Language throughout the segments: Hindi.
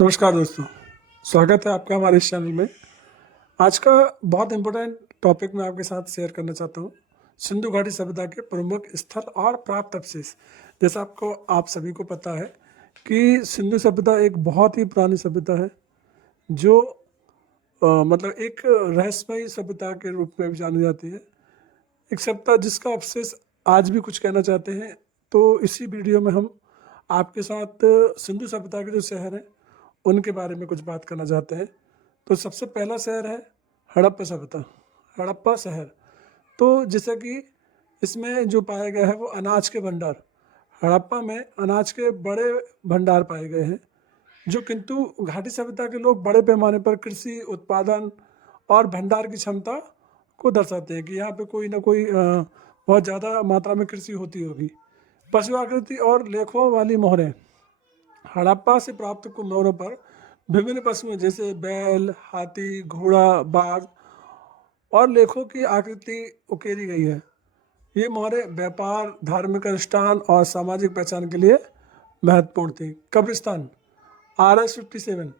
नमस्कार दोस्तों। स्वागत है आपका हमारे इस चैनल में। आज का बहुत इम्पोर्टेंट टॉपिक मैं आपके साथ शेयर करना चाहता हूँ। सिंधु घाटी सभ्यता के प्रमुख स्थल और प्राप्त अवशेष। जैसा आप सभी को पता है कि सिंधु सभ्यता एक बहुत ही पुरानी सभ्यता है जो मतलब एक रहस्यमयी सभ्यता के रूप में भी जानी जाती है। एक सभ्यता जिसका अवशेष आज भी कुछ कहना चाहते हैं। तो इसी वीडियो में हम आपके साथ सिंधु सभ्यता के जो शहर हैं उनके बारे में कुछ बात करना चाहते हैं। तो सबसे पहला शहर है हड़प्पा सभ्यता, हड़प्पा शहर। तो जैसे कि इसमें जो पाया गया है वो अनाज के भंडार। हड़प्पा में अनाज के बड़े भंडार पाए गए हैं जो किंतु घाटी सभ्यता के लोग बड़े पैमाने पर कृषि उत्पादन और भंडार की क्षमता को दर्शाते हैं कि यहाँ पे कोई ना कोई बहुत ज़्यादा मात्रा में कृषि होती होगी। पशु आकृति और लेखों वाली मोहरें। हड़प्पा से प्राप्त कुछ मोहरों पर विभिन्न पशुओं जैसे बैल, हाथी, घोड़ा, बाघ और लेखों की आकृति उकेरी गई है। ये मोहरें व्यापार, धार्मिक अनुष्ठान और सामाजिक पहचान के लिए महत्वपूर्ण थी। कब्रिस्तान RS-57।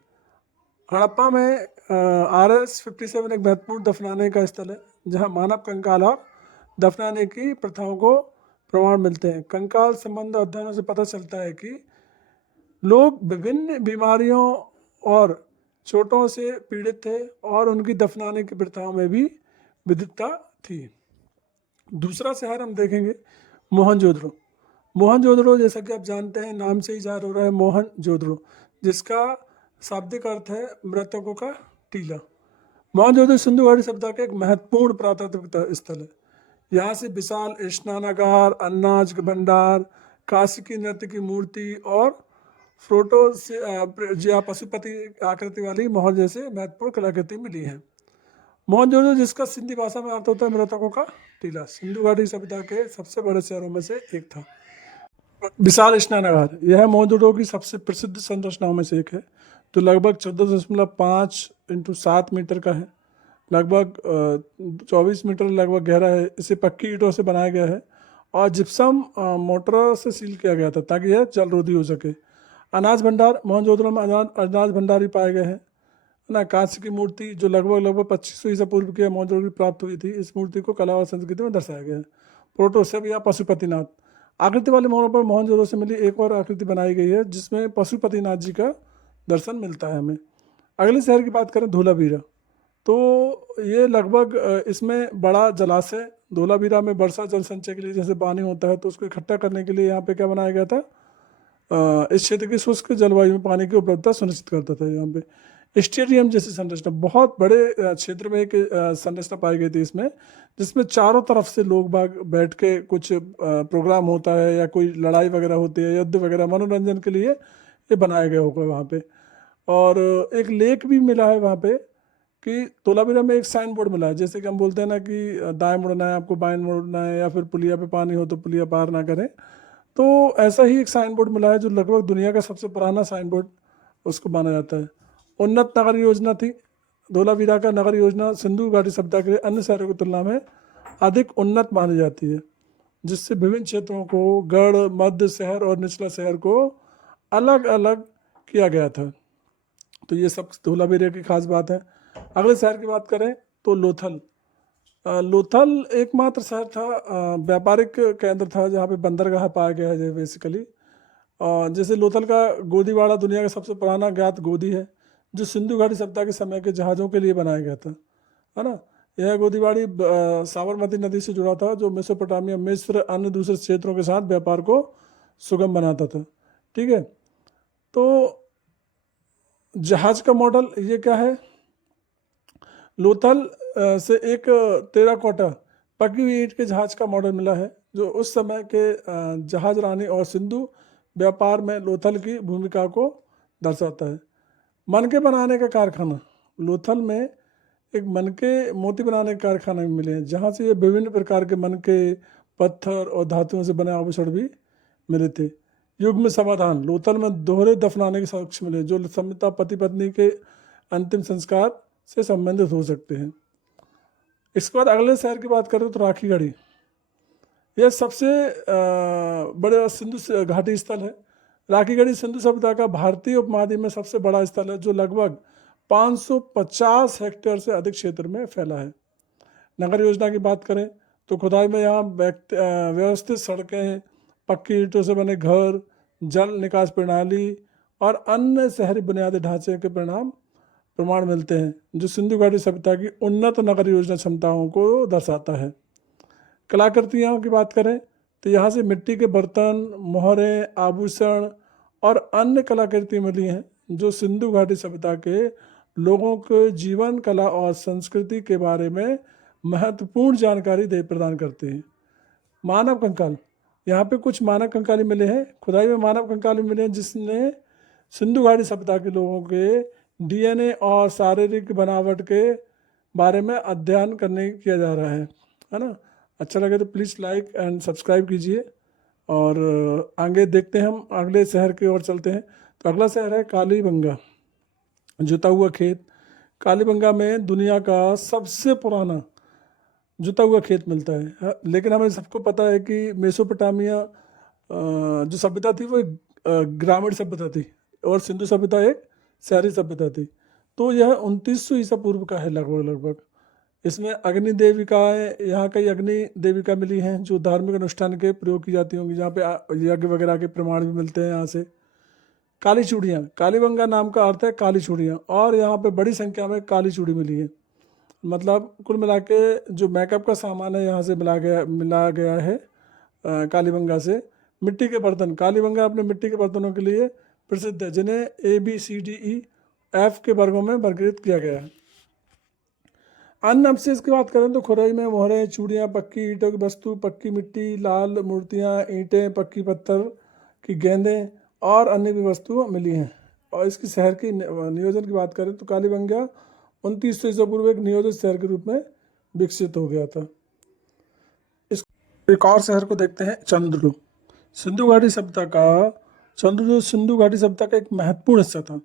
हड़प्पा में RS-57 एक महत्वपूर्ण दफनाने का स्थल है जहाँ मानव कंकाल और दफनाने की प्रथाओं को प्रमाण मिलते हैं। कंकाल संबंध अध्ययनों से पता चलता है कि लोग विभिन्न बीमारियों और चोटों से पीड़ित थे और उनकी दफनाने की प्रथाओं में भी विविधता थी। दूसरा शहर हम देखेंगे मोहनजोदड़ो। मोहनजोदड़ो जैसा कि आप जानते हैं नाम से ही जाहिर हो रहा है मोहनजोदड़ो, जिसका शाब्दिक अर्थ है मृतकों का टीला। मोहनजोदड़ो सिंधु घाटी सभ्यता का एक महत्वपूर्ण पुरातात्विक स्थल है। यहाँ से विशाल स्नानागार, अनाज के भंडार, कास्की नृत्य की मूर्ति और फ्रोटो से या पशुपति आकृति वाली मोहर जैसे महत्वपूर्ण कलाकृति मिली है। मोहनजोदड़ो जिसका सिंधी भाषा में अर्थ होता है मृतकों का टीला, सिंधु घाटी सभ्यता के सबसे बड़े शहरों में से एक था। विशाल स्नानागार, यह मोहनजोदड़ो की सबसे प्रसिद्ध संरचनाओं में से एक है जो लगभग 14.5 x 7 मीटर का है। लगभग 24 मीटर लगभग गहरा है। इसे पक्की ईंटों से बनाया गया है और जिप्सम मोटर से सील किया गया था ताकि यह जल रोधी हो सके। अनाज भंडार, मोहनजोदड़ो में अनाज भंडार भी पाए गए हैं ना। कांस्य की मूर्ति जो लगभग 2500 ईसा पूर्व के मोहनजोदड़ो की प्राप्त हुई थी, इस मूर्ति को कला और संस्कृति में दर्शाया गया है। प्रोटोसेप या पशुपतिनाथ आकृति वाले मोहरों पर मोहनजोदड़ो से मिली एक और आकृति बनाई गई है जिसमें पशुपतिनाथ जी का दर्शन मिलता है हमें। अगले शहर की बात करें धोलावीरा, तो ये लगभग इसमें बड़ा जलाशय धोलावीरा में वर्षा जल संचय के लिए जैसे पानी होता है तो उसको इकट्ठा करने के लिए यहाँ पे क्या बनाया गया था, इस क्षेत्र की शुष्क जलवायु में पानी की उपलब्धता सुनिश्चित करता था। यहाँ पे स्टेडियम जैसी संरचना, बहुत बड़े क्षेत्र में एक संरचना पाई गई थी इसमें, जिसमें चारों तरफ से लोग बाग बैठ के कुछ प्रोग्राम होता है या कोई लड़ाई वगैरह होती है, युद्ध वगैरह मनोरंजन के लिए ये बनाया गया होगा वहाँ पे। और एक लेक भी मिला है वहाँ पे कि धोलावीरा में एक साइन बोर्ड मिला है, जैसे कि हम बोलते हैं ना कि दाएं मुड़ना है आपको, बाएं मुड़ना है, या फिर पुलिया पे पानी हो तो पुलिया पार ना करें। तो ऐसा ही एक साइन बोर्ड मिला है जो लगभग दुनिया का सबसे पुराना साइन बोर्ड उसको माना जाता है। उन्नत नगर योजना थी। धोलावीरा का नगर योजना सिंधु घाटी सभ्यता के अन्य शहरों की तुलना में अधिक उन्नत मानी जाती है, जिससे विभिन्न क्षेत्रों को गढ़, मध्य शहर और निचला शहर को अलग अलग किया गया था। तो ये सब धोलावीरा की खास बात है। अगले शहर की बात करें तो लोथल। लोथल एकमात्र शहर था, व्यापारिक केंद्र था जहाँ पे बंदरगाह पाया गया है बेसिकली। जैसे लोथल का गोदीवाड़ा दुनिया का सबसे पुराना ज्ञात गोदी है जो सिंधु घाटी सभ्यता के समय के जहाज़ों के लिए बनाया गया था, है ना। यह गोदीवाड़ी साबरमती नदी से जुड़ा था जो मेसोपोटामिया, मिस्र, अन्य दूसरे क्षेत्रों के साथ व्यापार को सुगम बनाता था। ठीक है, तो जहाज का मॉडल ये क्या है, लोथल से एक टेराकोटा पकी हुई ईंट के जहाज का मॉडल मिला है जो उस समय के जहाज रानी और सिंधु व्यापार में लोथल की भूमिका को दर्शाता है। मनके बनाने का कारखाना, लोथल में एक मनके मोती बनाने के कारखाने में मिले हैं जहाँ से ये विभिन्न प्रकार के मनके, पत्थर और धातुओं से बने आभूषण भी मिले थे। युग में समाधान, लोथल में दोहरे दफनाने के साक्ष्य मिले जो संहिता पति पत्नी के अंतिम संस्कार से संबंधित हो सकते हैं। इसके बाद अगले शहर की बात करें तो राखीगढ़ी। यह सबसे बड़ा सिंधु घाटी स्थल है राखीगढ़ी सिंधु सभ्यता का भारतीय उपमहाद्वीप में सबसे बड़ा स्थल है, जो लगभग 550 हेक्टेयर से अधिक क्षेत्र में फैला है। नगर योजना की बात करें तो खुदाई में यहाँ व्यवस्थित सड़कें, पक्की ईंटों से बने घर, जल निकास प्रणाली और अन्य शहरी बुनियादी ढांचे के प्रमाण मिलते हैं, जो सिंधु घाटी सभ्यता की उन्नत नगर योजना क्षमताओं को दर्शाता है। कलाकृतियों की बात करें तो यहाँ से मिट्टी के बर्तन, मोहरें, आभूषण और अन्य कलाकृति मिली हैं, जो सिंधु घाटी सभ्यता के लोगों के जीवन, कला और संस्कृति के बारे में महत्वपूर्ण जानकारी प्रदान करते हैं। मानव कंकाल, यहाँ पे कुछ मानव कंकाल मिले हैं, खुदाई में मानव कंकाल मिले हैं, जिसने सिंधु घाटी सभ्यता के लोगों के डीएनए और शारीरिक बनावट के बारे में अध्ययन किया जा रहा है ना। अच्छा लगे तो प्लीज़ लाइक एंड सब्सक्राइब कीजिए। और आगे देखते हैं, हम अगले शहर की ओर चलते हैं। तो अगला शहर है कालीबंगा, जुता हुआ खेत। कालीबंगा में दुनिया का सबसे पुराना जुता हुआ खेत मिलता है। लेकिन हमें सबको पता है कि मेसोपोटामिया जो सभ्यता थी वो एक ग्रामीण सभ्यता थी और सिंधु सभ्यता एक शहरी सभ्यता थी। तो यह 2900 ईसा पूर्व का है लगभग। इसमें अग्नि देविकाएँ, यहाँ कई अग्नि देविका मिली हैं जो धार्मिक अनुष्ठान के प्रयोग की जाती होंगी, जहाँ पे यज्ञ वगैरह के प्रमाण भी मिलते हैं यहाँ से। काली चूड़ियाँ, कालीबंगा नाम का अर्थ है काली चूड़ियाँ, और यहाँ पे बड़ी संख्या में काली चूड़ी मिली है। मतलब कुल मिला के जो मेकअप का सामान है यहाँ से मिला गया है कालीबंगा से। मिट्टी के बर्तन, कालीबंगा अपने मिट्टी के बर्तनों के लिए प्रसिद्ध है, जिन्हें ABCDEF के वर्गों में वर्गीकृत किया गया है। अन्य अवशेष की बात करें तो खुदाई में मोहरें, चूड़ियाँ, पक्की ईंटों की वस्तु, पक्की मिट्टी, लाल मूर्तियाँ, ईंटें, पक्की पत्थर की गेंदें और अन्य भी वस्तुएं मिली हैं। और इसकी शहर की नियोजन की बात करें तो कालीबंगा 2900 ईसा पूर्व एक नियोजित शहर के रूप में विकसित हो गया था। इस एक और शहर को देखते हैं, चंद्रदुर्ग। सिंधु घाटी सभ्यता का एक महत्वपूर्ण हिस्सा था,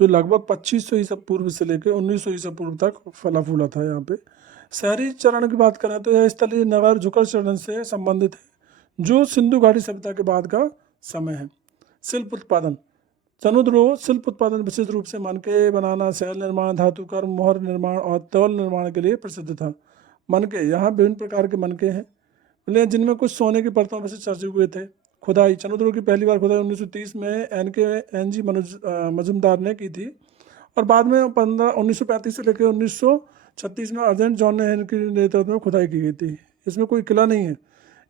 जो लगभग 2500 ईसा पूर्व से लेकर 1900 ईसा पूर्व तक फला फूला था। यहाँ पे शहरी चरण की बात करें तो यह स्थलीय नगर झुकर चरण से संबंधित है, जो सिंधु घाटी सभ्यता के बाद का समय है। शिल्प उत्पादन, चंद्रदुर्ग शिल्प उत्पादन विशेष रूप से मनके बनाना, शैल निर्माण, धातुकर्म, मोहर निर्माण और तौल निर्माण के लिए प्रसिद्ध था। मनके, यहाँ विभिन्न प्रकार के मनके हैं मिले, जिनमें कुछ सोने की परतों में से चर्चे हुए थे। खुदाई, चंद्रदुर्ग की पहली बार खुदाई 1930 में NG मजुमदार ने की थी, और बाद में 1935 से लेकर 1936 में अर्जेंट जॉन ने इनके नेतृत्व में खुदाई की गई थी। इसमें कोई किला नहीं है,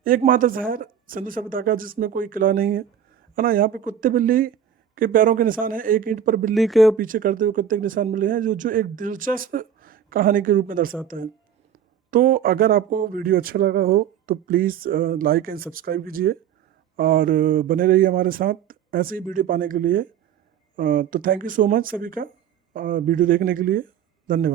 एकमात्र शहर सिंधु सभ्यता का जिसमें कोई किला नहीं है ना। यहाँ पे कुत्ते बिल्ली के पैरों के निशान हैं, एक ईंट पर बिल्ली के पीछे करते हुए कुत्ते के निशान मिले हैं, जो एक दिलचस्प कहानी के रूप में दर्शाता है। तो अगर आपको वीडियो अच्छा लगा हो तो प्लीज़ लाइक एंड सब्सक्राइब कीजिए और बने रहिए हमारे साथ ऐसे ही वीडियो पाने के लिए। तो थैंक यू सो मच सभी का वीडियो देखने के लिए, धन्यवाद।